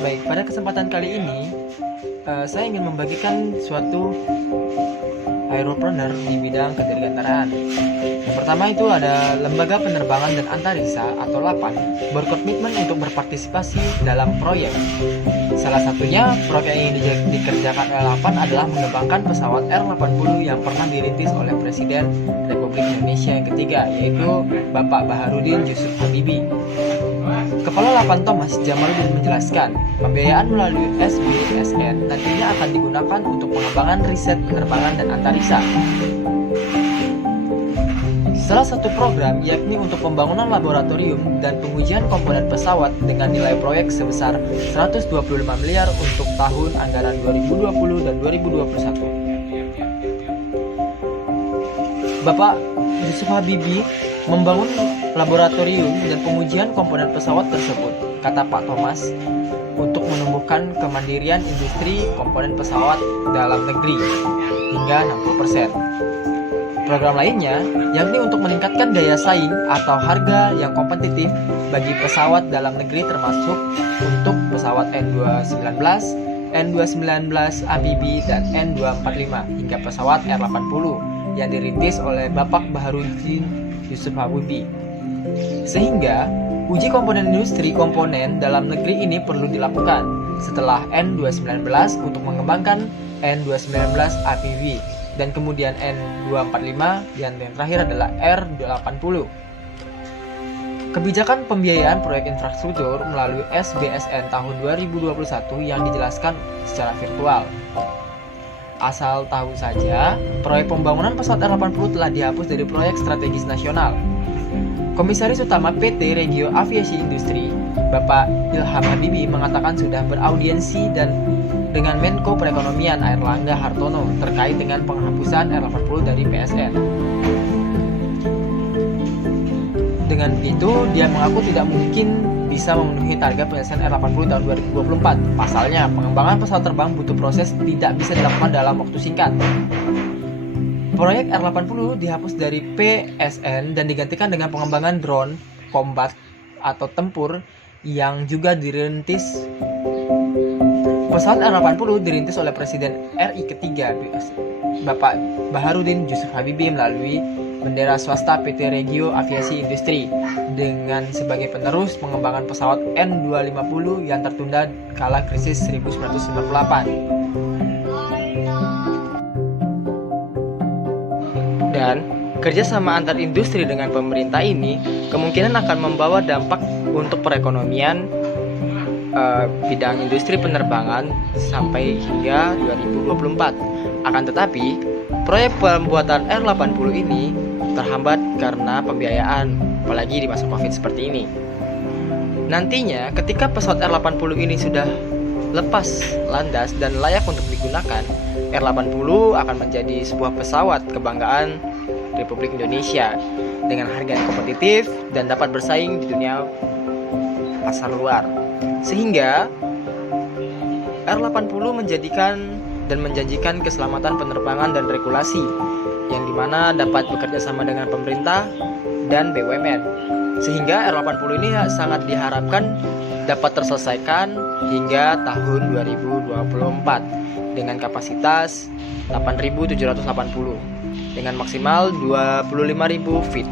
Baik, pada kesempatan kali ini saya ingin membagikan suatu aeropreneur di bidang kedirgantaraan. Yang pertama itu ada Lembaga Penerbangan dan Antariksa atau LAPAN berkomitmen untuk berpartisipasi dalam proyek. Salah satunya proyek yang dikerjakan oleh LAPAN adalah mengembangkan pesawat R80 yang pernah dirintis oleh Presiden Republik Indonesia yang ketiga, yaitu Bapak Baharudin Yusuf Habibie. Kepala LAPAN Thomas Jamaluddin menjelaskan, pembiayaan melalui SBSN nantinya akan digunakan untuk pengembangan riset penerbangan dan antariksa. Salah satu program yakni untuk pembangunan laboratorium dan pengujian komponen pesawat dengan nilai proyek sebesar 125 miliar untuk tahun anggaran 2020 dan 2021. Bapak Yusuf Habibie membangun laboratorium dan pengujian komponen pesawat tersebut, kata Pak Thomas, untuk menumbuhkan kemandirian industri komponen pesawat dalam negeri hingga 60%. Program lainnya yakni untuk meningkatkan daya saing atau harga yang kompetitif bagi pesawat dalam negeri termasuk untuk pesawat N219, N219 amfibi dan N245 hingga pesawat R80 yang dirintis oleh Bapak Baharudin Yusuf Habibie. Sehingga uji komponen industri komponen dalam negeri ini perlu dilakukan setelah N219 untuk mengembangkan N219 amfibi dan kemudian N245 dan yang terakhir adalah R80. Kebijakan pembiayaan proyek infrastruktur melalui SBSN tahun 2021 yang dijelaskan secara virtual. Asal tahu saja, proyek pembangunan pesawat R80 telah dihapus dari proyek strategis nasional. Komisaris Utama PT Regio Aviasi Industri, Bapak Ilham Habibie mengatakan sudah beraudiensi dengan Menko Perekonomian Airlangga Hartono terkait dengan penghapusan R80 dari PSN. Dengan begitu, dia mengaku tidak mungkin bisa memenuhi target penyelesaian R80 tahun 2024. Pasalnya, pengembangan pesawat terbang butuh proses tidak bisa dilakukan dalam waktu singkat. Proyek R80 dihapus dari PSN dan digantikan dengan pengembangan drone combat atau tempur yang juga dirintis. Pesawat R80 dirintis oleh Presiden RI ketiga Bapak Baharudin Yusuf Habibie melalui bendera swasta PT Regio Aviasi Industri dengan sebagai penerus pengembangan pesawat N250 yang tertunda kala krisis 1998. Dan kerjasama antar industri dengan pemerintah ini kemungkinan akan membawa dampak untuk perekonomian bidang industri penerbangan sampai hingga 2024. Akan tetapi, proyek pembuatan R80 ini terhambat karena pembiayaan, apalagi di masa Covid seperti ini. Nantinya, ketika pesawat R80 ini sudah lepas landas dan layak untuk digunakan, R80 akan menjadi sebuah pesawat kebanggaan Republik Indonesia dengan harga yang kompetitif dan dapat bersaing di dunia pasar luar. Sehingga R80 menjanjikan keselamatan penerbangan dan regulasi yang dimana dapat bekerja sama dengan pemerintah dan BUMN. Sehingga R80 ini sangat diharapkan dapat terselesaikan hingga tahun 2024 dengan kapasitas 8.780 dengan maksimal 25.000 feet.